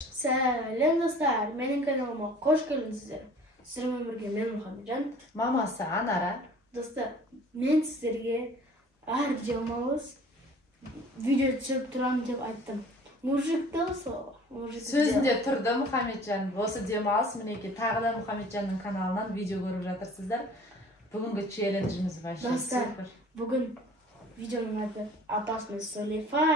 Selam dostlar, benim kanalıma hoş geldiniz. Sizlerle birlikte ben Muhamedcan. Mamасы Anara. Dostlar, men sizlerge her videomuz video çekip turam deb aytdim. Mujik da so. Sözünde turdi Muhamedjan. Осы демалыс мінеки тағы да Muhamedjanның каналынан видео көріп жатырсыздар. Бүгінгі челленджimiz вообще Dostlar, супер. bugün videonun adı Abbas'ın Solifa.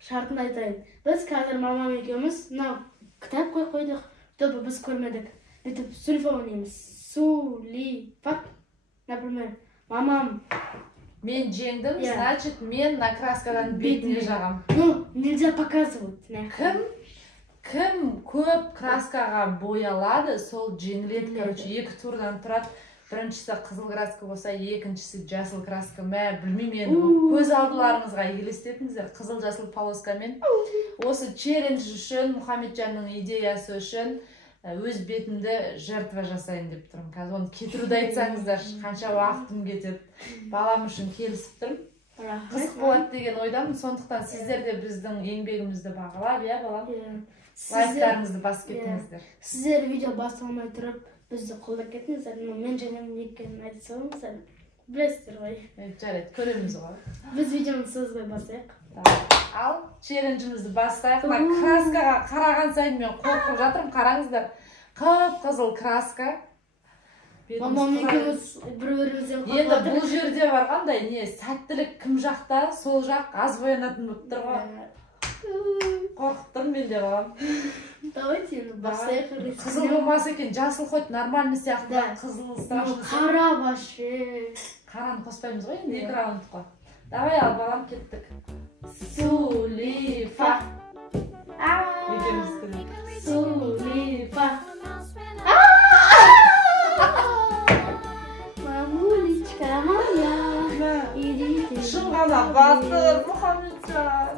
Şartını aytayın. Biz қазір мамам екеуміз мынау кітап қойдық. Тобы біз көрмедік. Бүйтіп Solifa ойнаймыз. Solifa. Например, мамам Мен жеңдім, значит, мен на краскадан бетіне жағам. Ну, нельзя показывать. Кім көп краскаға боялады, сол жеңіледі. Короче, екі турдан тұрады. Біріншісі қызыл краска болса, екіншісі жасыл краска. Мә, білмеймін, көз алдыларыңызға елестетіңіздер. Қызыл жасыл полоскамен. Осы челлендж үшін, Мұхамеджанның идеясы үшін өз бетімді жертва жасайын деп тұрмын. Қазір оны кетіруді айтсаңыздар, қанша уақытым кетеді. Балам үшін келісіп тұрмын. Қызық болады деген ойдамын. Сондықтан сіздер де біздің еңбегімізді бағалап, иә балам? Лайктарыңызды басып кетіңіздер. Сіздер видео басталмай тұрып, бізді қолдап кетіңіздер. Мен және екенін айтып салыңыздар. Білесіздер ғой. Жарайды, көреміз ғой. Біз видеоны сөзбен бастайық. Ал челленджімізді бастайық. Краскаға қараған сайын мен қорқып жатырмын. Қараңыздар. Қып-қызыл краска. Мамам екеуміз бір-бірімізден қорқып енді бұл жерде бар қандай не сәттілік кім жақта, сол жақ аз боянатын болып тұр ғой. Қорқып тұрмын мен де балам. Давайте енді бастайық. Қызыл болмаса екен, жасыл хоть нормальный сияқты. Қызыл страшно. Қара вообще. Қараны қоспаймыз ғой, енді екі раунд қой. Давай ал балам, кеттік. Solifa. Екеуміз кіріп. Solifa. Мамулечка моя, идите. Шын ғана батыр, Мұхамеджан.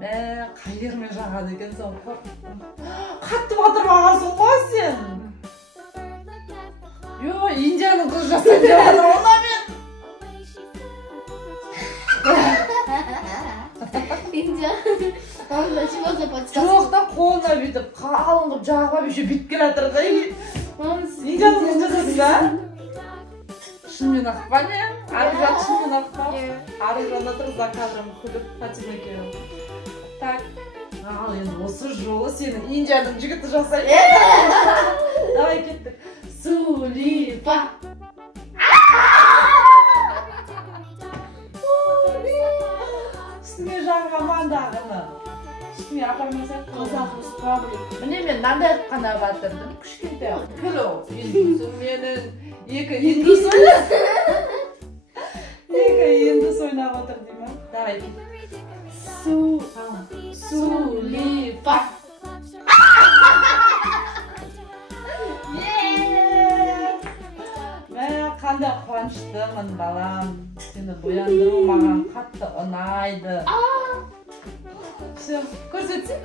Мә, қай жермен жағады екен соң қорқыптым. Қатты батыр бағасың ғой сен. Индияның қыз жасайды деп жатыр, онда мен. Индия. Жоқ та қолына бүйтіп қалың қып жағып еще бүйтіп келе жатыр да. Индияның қыз жасайсың ба? Шынымен ақ па не? Аружан шынымен ақ па? Аружанда тұр закадрым күліп Фатима екеуі. Так, ал енді осы жолы сенің Индияның жігіті жасайды. Давай кеттік. Solifa. Үстіңе жағаман дағыны. Үстіңе апармасақ Қазақ республик. Міне мен мынандай қана батырдым. Кішкентай кіло. Менің екі индус ойнап отыр деймін. Давай кеттік. Solifa. Қандай қуаныштымын балам. Сені бояндыру маған қатты ұнайды. Все, көрсетсең?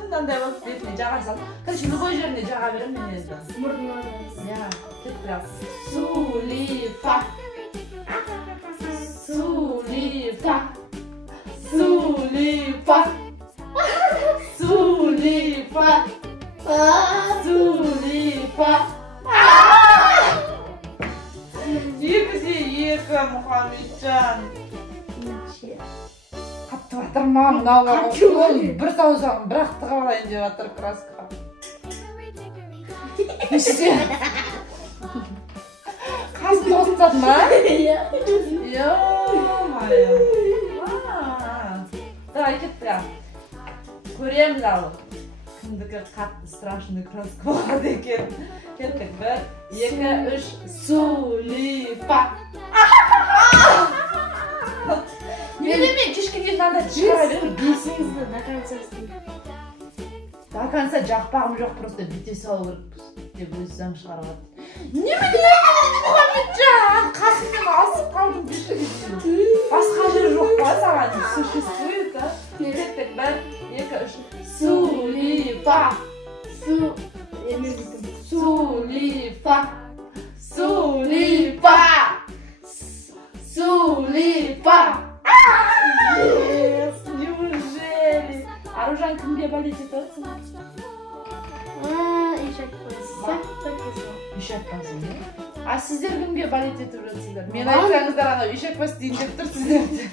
Мынандай болып бетіне жаға сал. Короче, любой жеріне жаға берем мен енді. Мұрнына. Я, кеттік. Solifa. Solifa. Solifa. Solifa. Solifa. Екіде екі Мұхамеджан. Қатты батыр ма мынау бір саусағын бір-ақ тығып алайын деп жатыр краскаға. Нешсе? Қасын тоғытсады ма? Ё-майы. Давай кеттік. Көреміз алып. Кімдікі қатты страшный краска болады екен. Кеттік. Бір, екі, үш. Solifa. Неменемен кешке дейін мынандай шығара беріп Бесіңізді до конца істейді. До конца жақпағым жоқ, просто бүйте салу керек деп өз заң шығарады. Неменемен Мұхамеджан, қасымнан асып қалдым кешке дейін. Басқа жер жоқ па саған? Существует, а? Кеттік. Бір, екі, үш. Solifa. Solifa. Solifa. Solifa. Неужели? Аружан кімге балет етіп жатсың? Ишак басса. Ишак басы не? А сіздер кімге балет етіп жатсыздар? Мен айтсаңыздар анау ишак бас дейін деп тұр сіздерді.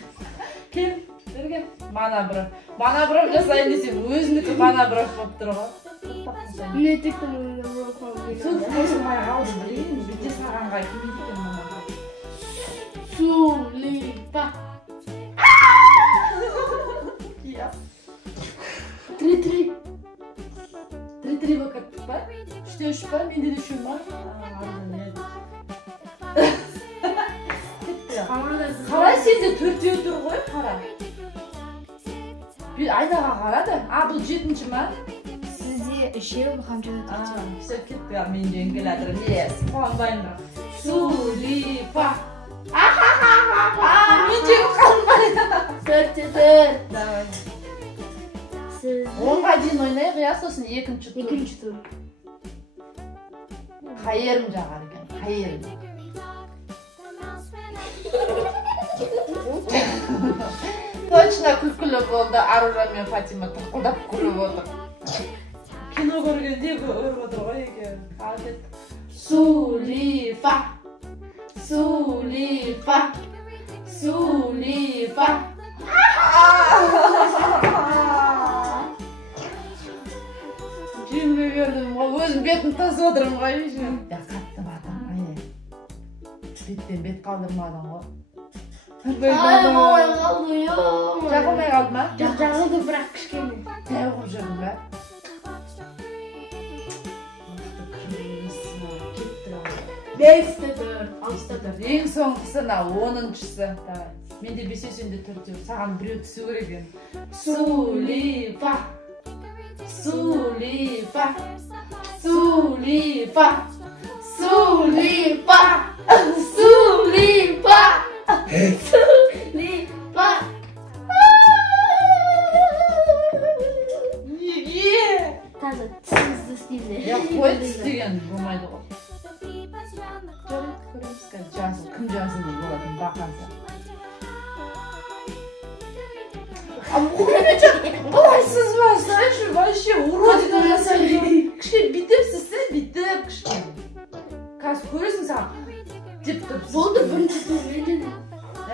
Кел, берген. Манабров жасайын десем, өзінікі манабров болып тұр ғой. Не тектім ойында Сол қосылмай қалды, білейін. Бетте сағанға кемейді екен манабров. Сулипа. 3-3 болып кеттік па? 3-3 па? Менде де 3 ма? Қара сенде 4-еу тұр ғой, қара. Айдаға қарады. Бұл 7-ші ма? Сізде 3-еу, Мұхамеджан 4-еу. Все, кетті, мен жеңгел атыр. Yes, қуанбайын. Сулипа. Мен жеңіп қалмайын. 4-4. Давай. Сіз 10-ға дейін ойнайық, я сосын 2-ші тұр. 2-ші тұр. Қайырым жағар екен, қайырым. Точно күлкілі болды, Аружан мен Фатима тұқылдап күліп отыр. Кино көргенде көріп отыр ғой екен. Ал кет. Сулифа. Сулифа. Сулифа. Жеңіле бердім ғой, өзім бетін тасып отырмын ғой. Я қатты бардым, айдай. Беттен бет қалдырмадың ғой. Болмай қалды, йооо. Жағылмай қалды ма? Жағылды, бірақ кішкене. Дәу қып жүрдім бә? Бесті тұр, алыста тұр. Ең соңғысына 10-шысы. Менде 5-сенде 4-еу. Саған біреу түсу керек екен. Сулифа. Сулифа. Сулифа. Сулипа. Сулипа. Сулипа. Неге? Таза тісіңізді істейді. Я қой түс деген болмайды ғой. Жарайды, көреміз қазір. Жазыл, кім жазылды болатын бақанса. Қолайсыз ба? Сәнші вообще уродина жасайды. Кішкене бүйтіпсіз, бүйтіп кішкене. Қазір көресің саған. Деп тұрып. Болды, бірінші тур менде.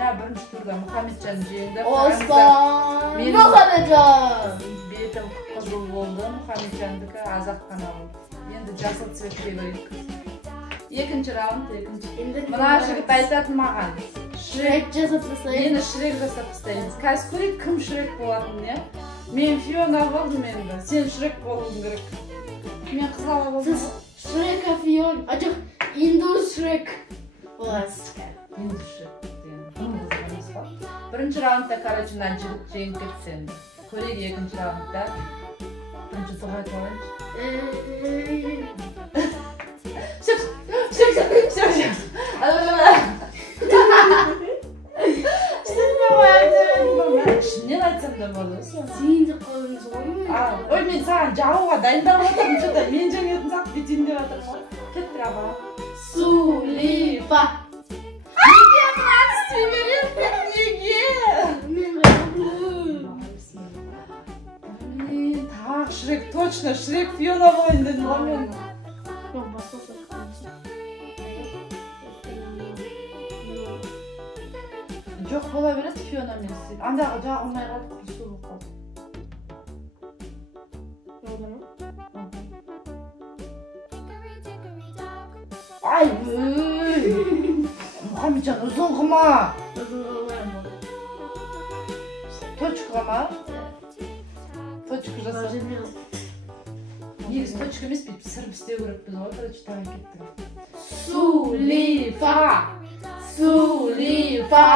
Бірінші турда Мұхамеджан жеңді. Оспан. Мұхамеджан. Бетім қызыл болды. Мұхамеджандікі азақ қана болды. Енді жасыл цветке көрейік. Екінші раунд, екінші. Мына жігіт айтатын маған. Шрек жасап тастайын. Мені Шрек жасап тастаймыз. Қазір көрейік, кім Шрек болатын, не? Мен Фиона болдым енді. Сен Шрек болуың керек. Мен қызала болдым. Сіз Шрека Фион. Жоқ, Индус Шрек боласыз. Индус Шрек деген. Бірінші раундта, короче, мына жігіт жеңіп кетті енді. Көрейік екінші раундта. Бірінші дұға айтып алайыншы. Все. Ішімнен айтсам да болады. Сен де қолыңыз болмай. Ой, мен саған жағуға дайындап отырмын, что-то мен жеңетін сақ бетейін деп жатырмын ғой. Кеттір аба. Сулифа. Неге мына істей бересің? Неге? Мен ғалым. Блин, тағы Шрек, точно Шрек Фиона болайын дедім ғой мен. Жоқ, бола береді Фиона мен істейді. Андағы жағылмай қалды, құрысу болып қалды. Ай, Мұхамеджан, ұзын қыма. Точка ма? Точка жасап. Негізі точка емес, бүйтіп сырып істеу керекпіз ғой, короче, давай кеттік. Сулифа! Сулифа!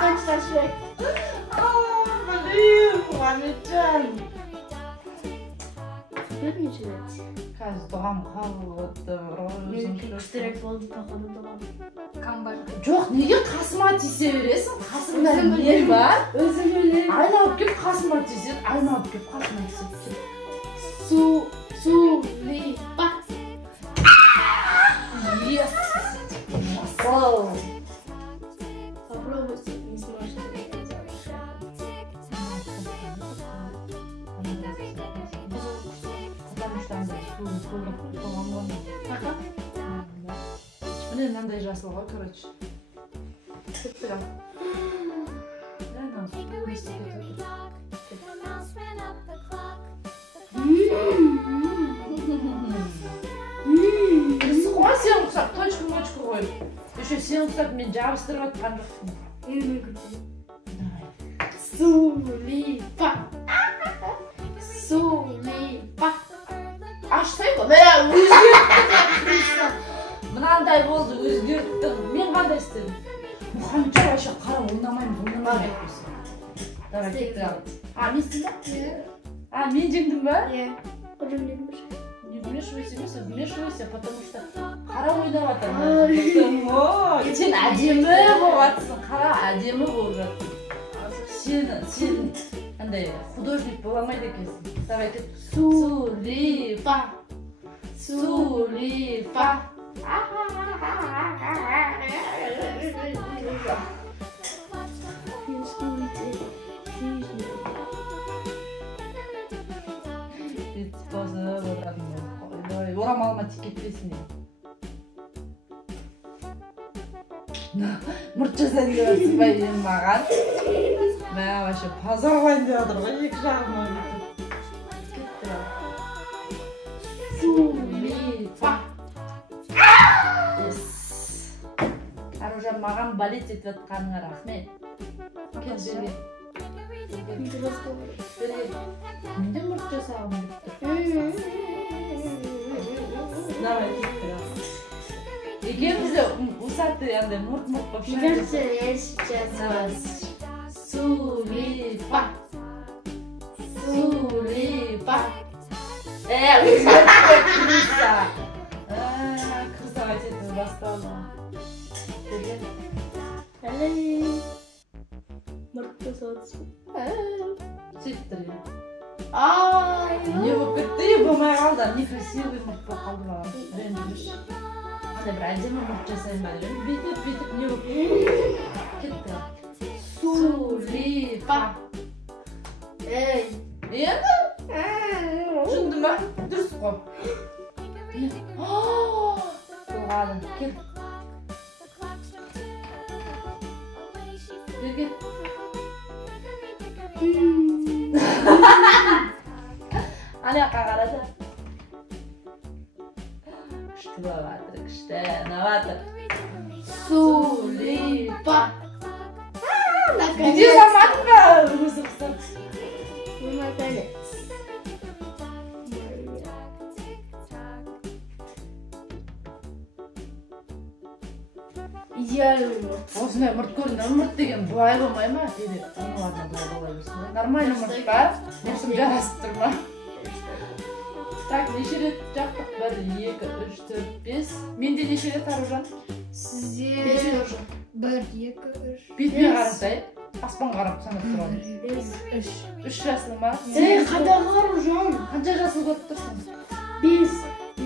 Точно Шрек. Блин, Мұхамеджан. Көрмейші дәді. Қазір дұғам қалыпты. Мен күштірек болды, тақыды дұғам. Қамбар. Жоқ, неге қасыма тисе бересің? Қасымда не бар? Өзім өлем. Айналып кеп қасыма тиседі, айналып кеп қасыма тиседі. Сулифа. Yes! Жасыл! Попробуйте, не сможете. Аха. Міне мынандай жасыл ғой, короче. Кеттік ал. Қой сен құсап, точку қойып. Еще сен құсап, мен жабыстырып атқан жоқпын. Сулифа. Сулифа. Аштай ғой, мә өзгерттің. Мынандай болды, өзгерттің. Мен қандай істедім? Мұхаммеджан вообще қара ойнамаймын. Давай, кеттік ал. Мен істедім? Мен жеңдім ба? Не вмешивайся, потому что қара ойнап жатыр. Сен әдемі болып жатырсың, қара әдемі болып жатыр. Сен андай художник бола алмайды екенсің. Давай кет. Сулифа. Сулифа. Орамалыма тик кетпесін. Мұрт жасайын деп жатсың ба енді маған? Мә, вообще позорлайын деп жатыр ғой, екі жағыма бүйтіп. Кетті. Сулифа. Аружан, маған балет етіп жатқаныңа рахмет. Кет бере. Менде мұрт жасағым бітті. Давай, кеттік ал. Екеуміз де усатты андай мұрт-мұрт болып Кажется, я сейчас Сулифа. Сулифа. Өзгерді крыса. Крыса қайтетін басталды. мұртты соғытсын. Сөйттір. Не болып кетті, болмай қалды. Некрасивый мұрт болып қалды маған. Ренжіміш. Қандай бір әдемі мұрт жасайын ба. Бүйтіп, не болып кетті. Сулифа. Енді? Жүндім ба? Дұрыс қой. Болғаны. Кел. Берген. Ана жаққа қарады. Күшті болатыр, күшті. Наватыр. Сулифа. Видео салмадың ба? Өзі қыстап. Идеальный мұрт. Осындай мұрт көрдің, мұрт деген бұлай болмай ма? Дейді, ладно, бұлай болсын. Нормально мұрт па? Мұртым жарасып тұр ма? Так, неше рет жақтық? 1, 2, 3, 4, 5. Менде неше рет Аружан? Сізде 1, 2, 3. Бетіме қарасай, аспан қарап санап тұрады. 3 жасыл ма? Қайдағы Аружан? Қанша жасыл көріп тұрсың? 5.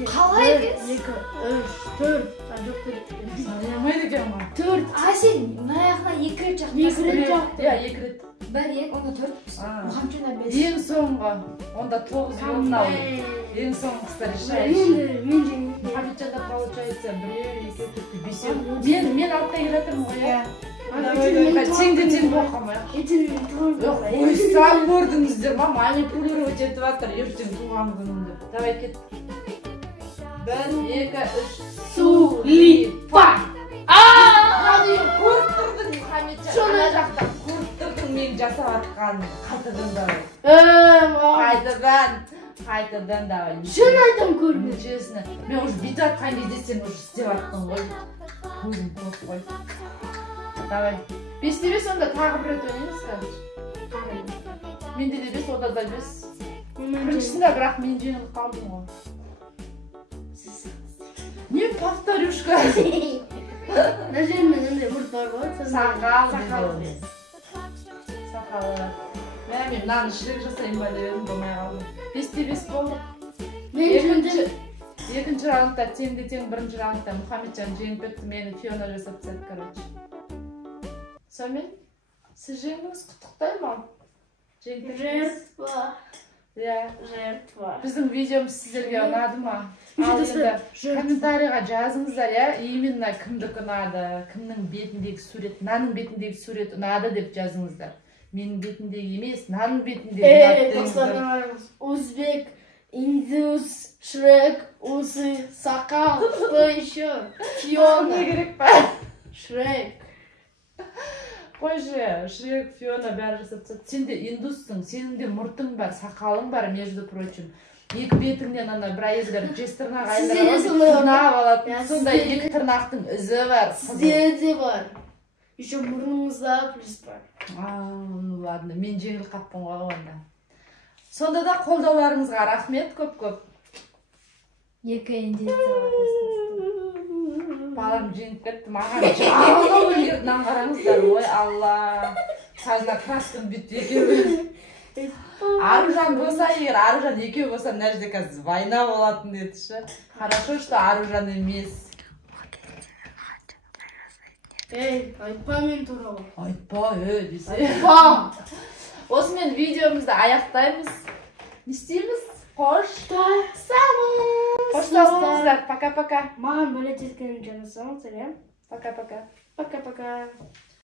Қалай 5? 2, 3, 4. Санаймайды екен ма? 4. Сен маяқына 2 рет жақтың. 2 рет жақтың. Иә, 2 рет. 1, 2, онда 4. Мұхаммеджанда 5. Ең соңғы, онда 9 болдың ал. Ең соңғы қыстар ішай. Мен жеңдім. Мұхаммеджанда получается 1, 2, 3, 4, 5. Мен алтқа келатырмын ғой, иә. Тең болып қалмайық. Қойсам көрдіңіздер ма? Манипулировать етіп жатыр ертең туған күнімді. Давай кет. 1, 2, 3. Сулифа. Көріп тұрдың Мұхаммеджан. Ана жақта көріп тұрдың мен жасап атқанын. Қайтадан давай. Қайтадан давай. Шын айтам көрдім. Честно. Мен уже бүйтіп атқан кезде сен уже істеп аттың ғой. Көзім көп қой. Давай. 5-те 5 онда тағы бір рет ойнаймыз қазір. Менде де 5, ода да 5. Біріншісінде бірақ мен жеңіліп қалдым ғой. Не повторюшка? Мына жерімнен андай мұрт бар ғой. Сақалы. Мен мынаны шірек жасайын ба деп едім, болмай қалды. 5-те 5 болды. Екінші раундта теңде тең, бірінші раундта Мұхаммеджан жеңіп кетті, мені Фиона жасап тастады, короче. Сонымен, сіз жеңдіңіз, құттықтаймын ал. Жеңдіңіз. иә Жертва. біздің видеомыз сіздерге ұнады ма? Ал Видеосы енді комментарийға жазыңыздар, иә, именно кімдікі ұнады, кімнің бетіндегі сурет, мынаның бетіндегі сурет ұнады деп жазыңыздар. Менің бетіндегі емес, мынаның бетіндегі ұнады Достарына деңіздер. қараңыз. Өзбек, индус, Шрек, усы, сақал, что еще? Не Фиона. керек па? Шрек. Қойшы, Шрек, Фиона бәрі жасап тастады. Сен де индуссың, сенің де мұртың бар, сақалың бар, между прочим. Екі бетіңнен ана бір әйелдер жезтырнақ Сізде де айылдарға сондай бар ма? тырнап алады. Иә, Сондай сізде- екі тырнақтың ізі бар. Сізде де бар. Еще мұрныңызда плюс бар. Ну ладно, мен жеңіл қаппын ғой онда. Сонда да қолдауларыңызға рахмет көп-көп. Екі индейцы Балам жеңіп кетті, маған жағылып үлгерден қараңыздар, ой алла. Қазір красканы бүйтті екеуі. Аружан болса егер, Аружан екеуі болса, мына жерде қазір война болатын деді ше. Хорошо, что Аружан емес. Ей, айтпа мен туралы. Айтпа, десе. Айтпа. Осымен видеомызды аяқтаймыз. Не істейміз? Қоштасамыз. Қоштасыңыздар. Пока-пока. Маған бөле жеткенін жанасаңыздар, иә? Пока-пока. Пока-пока.